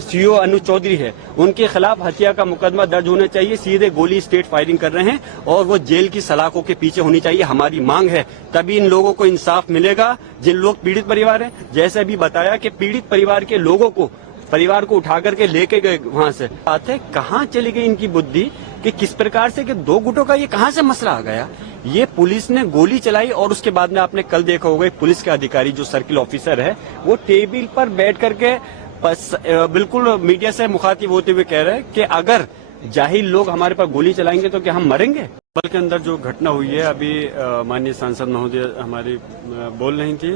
CO अनु चौधरी है, उनके खिलाफ हत्या का मुकदमा दर्ज होना चाहिए। सीधे गोली स्ट्रेट फायरिंग कर रहे हैं और वो जेल की सलाखों के पीछे होनी चाहिए। हमारी मांग है, तभी इन लोगों को इंसाफ मिलेगा। जिन लोग पीड़ित परिवार हैं, जैसे अभी बताया कि पीड़ित परिवार के लोगों को, परिवार को उठा करके लेके गए वहां से। बात है कहाँ चली गई इनकी बुद्धि कि किस प्रकार से कि दो गुटों का ये कहाँ से मसला आ गया। ये पुलिस ने गोली चलाई और उसके बाद में आपने कल देखा होगा पुलिस के अधिकारी जो सर्किल ऑफिसर है वो टेबल पर बैठ करके बिल्कुल मीडिया से मुखातिब होते हुए कह रहे हैं कि अगर जाहिल लोग हमारे पर गोली चलाएंगे तो क्या हम मरेंगे। बल के अंदर जो घटना हुई है, अभी माननीय सांसद महोदय हमारी बोल रही थी,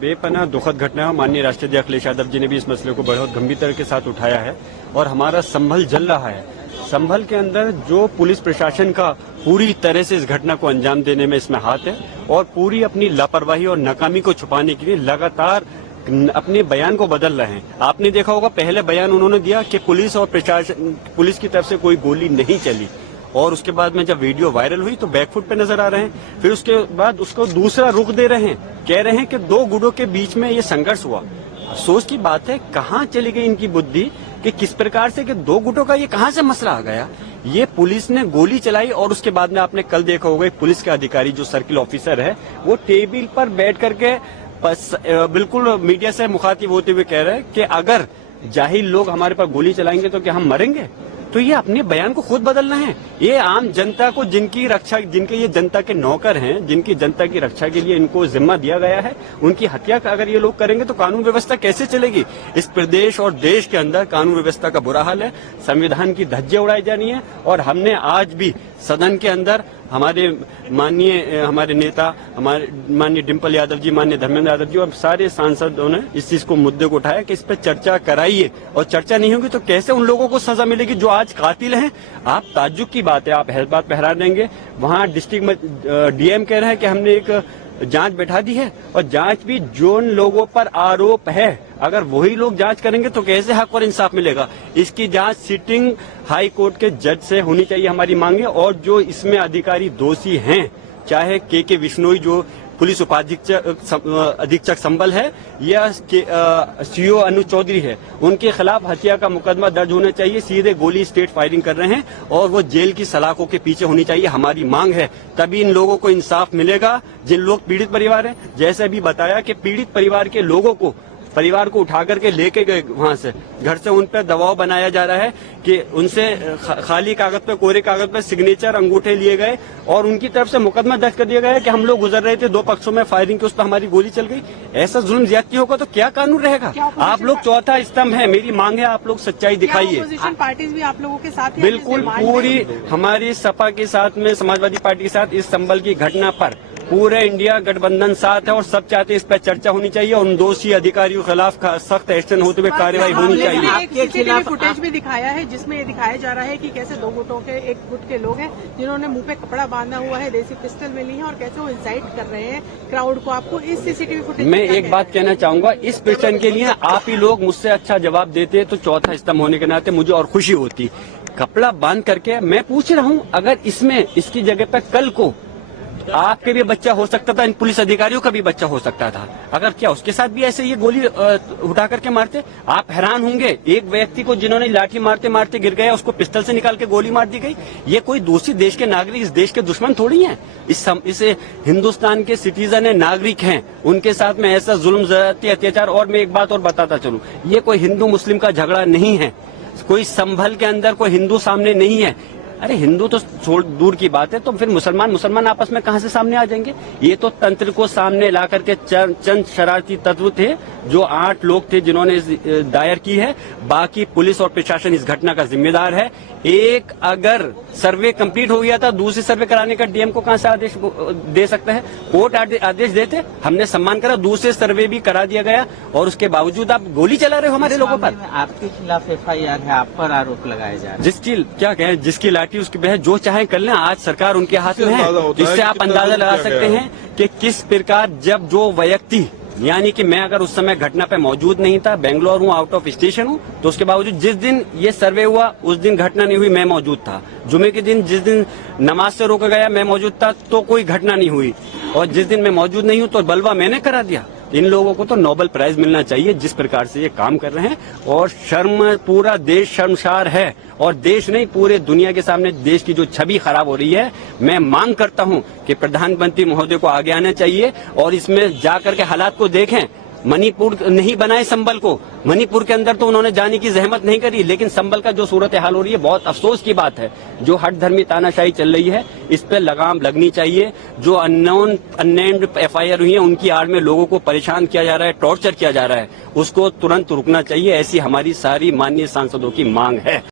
बेपनाह दुखद घटना है। माननीय राष्ट्रीय अखिलेश यादव जी ने भी इस मसले को बहुत गंभीरता के साथ उठाया है और हमारा संभल जल रहा है। संभल के अंदर जो पुलिस प्रशासन का पूरी तरह से इस घटना को अंजाम देने में इसमें हाथ है और पूरी अपनी लापरवाही और नाकामी को छुपाने के लिए लगातार अपने बयान को बदल रहे हैं। आपने देखा होगा पहले बयान उन्होंने दिया कि पुलिस और प्रशासन, पुलिस की तरफ से कोई गोली नहीं चली और उसके बाद में जब वीडियो वायरल हुई तो बैकफुट पे नजर आ रहे हैं। फिर उसके बाद उसको दूसरा रुख दे रहे हैं, कह रहे हैं कि दो गुटों के बीच में ये संघर्ष हुआ। अफसोस की बात है कहाँ चली गई इनकी बुद्धि कि किस प्रकार से कि दो गुटों का ये कहाँ से मसला आ गया। ये पुलिस ने गोली चलाई और उसके बाद में आपने कल देखा होगा पुलिस के अधिकारी जो सर्किल ऑफिसर है वो टेबल पर बैठ करके बिल्कुल मीडिया से मुखातिब होते हुए कह रहे हैं कि अगर जाहिल लोग हमारे पर गोली चलाएंगे तो क्या हम मरेंगे। तो ये अपने बयान को खुद बदल रहे हैं। ये आम जनता को, जिनकी रक्षा, जिनके ये जनता के नौकर हैं, जिनकी जनता की रक्षा के लिए इनको जिम्मा दिया गया है, उनकी हत्या अगर ये लोग करेंगे तो कानून व्यवस्था कैसे चलेगी। इस प्रदेश और देश के अंदर कानून व्यवस्था का बुरा हाल है, संविधान की धज्जियां उड़ाई जा रही है। और हमने आज भी सदन के अंदर हमारे नेता, हमारे माननीय डिम्पल यादव जी, माननीय धर्मेंद्र यादव जी और सारे सांसदों ने इस चीज को, मुद्दे को उठाया कि इस पर चर्चा कराइए और चर्चा नहीं होगी तो कैसे उन लोगों को सजा मिलेगी जो आज कातिल हैं। आप ताज्जुब की बात है, आप बात पे हैरान देंगे। वहां डिस्ट्रिक्ट डीएम कह रहे हैं कि हमने एक जांच बैठा दी है और जांच भी जो लोगों पर आरोप है अगर वही लोग जांच करेंगे तो कैसे हक और इंसाफ मिलेगा। इसकी जांच सिटिंग हाई कोर्ट के जज से होनी चाहिए, हमारी मांगे। और जो इसमें अधिकारी दोषी हैं, चाहे के विश्नोई जो पुलिस अधीक्षक संभल है या सीओ अनु चौधरी है, उनके खिलाफ हत्या का मुकदमा दर्ज होना चाहिए। सीधे गोली स्ट्रेट फायरिंग कर रहे हैं और वो जेल की सलाखों के पीछे होनी चाहिए। हमारी मांग है, तभी इन लोगों को इंसाफ मिलेगा। जिन लोग पीड़ित परिवार हैं, जैसे अभी बताया कि पीड़ित परिवार के लोगों को, परिवार को उठा करके लेके गए वहां से, घर से उन पर दबाव बनाया जा रहा है कि उनसे खाली कागज पे, कोरे कागज पे सिग्नेचर, अंगूठे लिए गए और उनकी तरफ से मुकदमा दर्ज कर दिया गया है कि हम लोग गुजर रहे थे, दो पक्षों में फायरिंग की, उस पर हमारी गोली चल गई। ऐसा जुल्म ज्यादती होगा तो क्या कानून रहेगा। आप लोग चौथा स्तंभ है, मेरी मांग है आप लोग सच्चाई दिखाइए। अपोजिशन पार्टीज भी आप लोगों के साथ हैं? बिल्कुल, पूरी हमारी सपा के साथ में, समाजवादी पार्टी के साथ इस संभल की घटना पर पूरे इंडिया गठबंधन साथ है और सब चाहते हैं इस पर चर्चा होनी चाहिए और उन दोषी अधिकारियों के खिलाफ सख्त एक्शन होते हुए कार्रवाई होनी चाहिए। आपके खिलाफ फुटेज भी दिखाया है जिसमें ये दिखाया जा रहा है कि कैसे दो गुटों के, एक गुट के लोग हैं जिन्होंने मुंह पे कपड़ा बांधा हुआ है, देसी पिस्टल मिली है और कैसे वो इंसाइट कर रहे हैं क्राउड को। आपको इस सीसीटीवी फुटेज मैं एक बात कहना चाहूंगा, इस प्रश्न के लिए आप ही लोग मुझसे अच्छा जवाब देते तो चौथा स्तंभ होने के नाते मुझे और खुशी होती। कपड़ा बांध करके मैं पूछ रहा हूँ, अगर इसमें इसकी जगह पर कल को आपके भी बच्चा हो सकता था, इन पुलिस अधिकारियों का भी बच्चा हो सकता था, अगर क्या उसके साथ भी ऐसे ये गोली उठा करके मारते। आप हैरान होंगे, एक व्यक्ति को जिन्होंने लाठी मारते मारते गिर गया, उसको पिस्टल से निकाल के गोली मार दी गई। ये कोई दूसरी देश के नागरिक इस देश के दुश्मन थोड़ी हैं। इस हिंदुस्तान के सिटीजन है, नागरिक हैं, उनके साथ में ऐसा जुल्म, ज्यादती, अत्याचार। और मैं एक बात और बताता चलूं, ये कोई हिंदू मुस्लिम का झगड़ा नहीं है, कोई संभल के अंदर कोई हिंदू सामने नहीं है। अरे हिंदू तो छोड़ दूर की बात है, तो फिर मुसलमान आपस में कहां से सामने आ जाएंगे। ये तो तंत्र को सामने ला करके चंद शरारती तत्व थे, जो 8 लोग थे जिन्होंने दायर की है। बाकी पुलिस और प्रशासन इस घटना का जिम्मेदार है। एक अगर सर्वे कंप्लीट हो गया था, दूसरी सर्वे कराने का डीएम को कहां से आदेश दे सकता है। कोर्ट आदेश देते, हमने सम्मान करा, दूसरे सर्वे भी करा दिया गया और उसके बावजूद आप गोली चला रहे हो हमारे लोगों पर। आपके खिलाफ FIR है, आप पर आरोप लगाए जा रहे हैं। जिसकी क्या कहें, जिसकी लाठी उसकी बहस, जो चाहे कर लें, आज सरकार उनके हाथ में है। इससे आप अंदाजा लगा सकते हैं कि किस प्रकार जब जो व्यक्ति, यानी कि मैं अगर उस समय घटना पे मौजूद नहीं था, बेंगलोर हूँ, आउट ऑफ स्टेशन हूँ, तो उसके बावजूद जिस दिन ये सर्वे हुआ उस दिन घटना नहीं हुई, मैं मौजूद था। जुमे के दिन जिस दिन नमाज से रोका गया मैं मौजूद था, तो कोई घटना नहीं हुई। और जिस दिन मैं मौजूद नहीं हूँ तो बलवा मैंने करा दिया। इन लोगों को तो नोबेल प्राइज मिलना चाहिए जिस प्रकार से ये काम कर रहे हैं। और शर्म, पूरा देश शर्मसार है और देश नहीं पूरे दुनिया के सामने देश की जो छवि खराब हो रही है। मैं मांग करता हूं कि प्रधानमंत्री महोदय को आगे आना चाहिए और इसमें जाकर के हालात को देखें। मणिपुर नहीं बनाए संबल को, मणिपुर के अंदर तो उन्होंने जाने की जहमत नहीं करी, लेकिन संबल का जो सूरत हाल हो रही है बहुत अफसोस की बात है। जो हट धर्मी तानाशाही चल रही है इस पे लगाम लगनी चाहिए। जो अननेम्ड FIR हुई है उनकी आड़ में लोगों को परेशान किया जा रहा है, टॉर्चर किया जा रहा है, उसको तुरंत रुकना चाहिए। ऐसी हमारी सारी माननीय सांसदों की मांग है।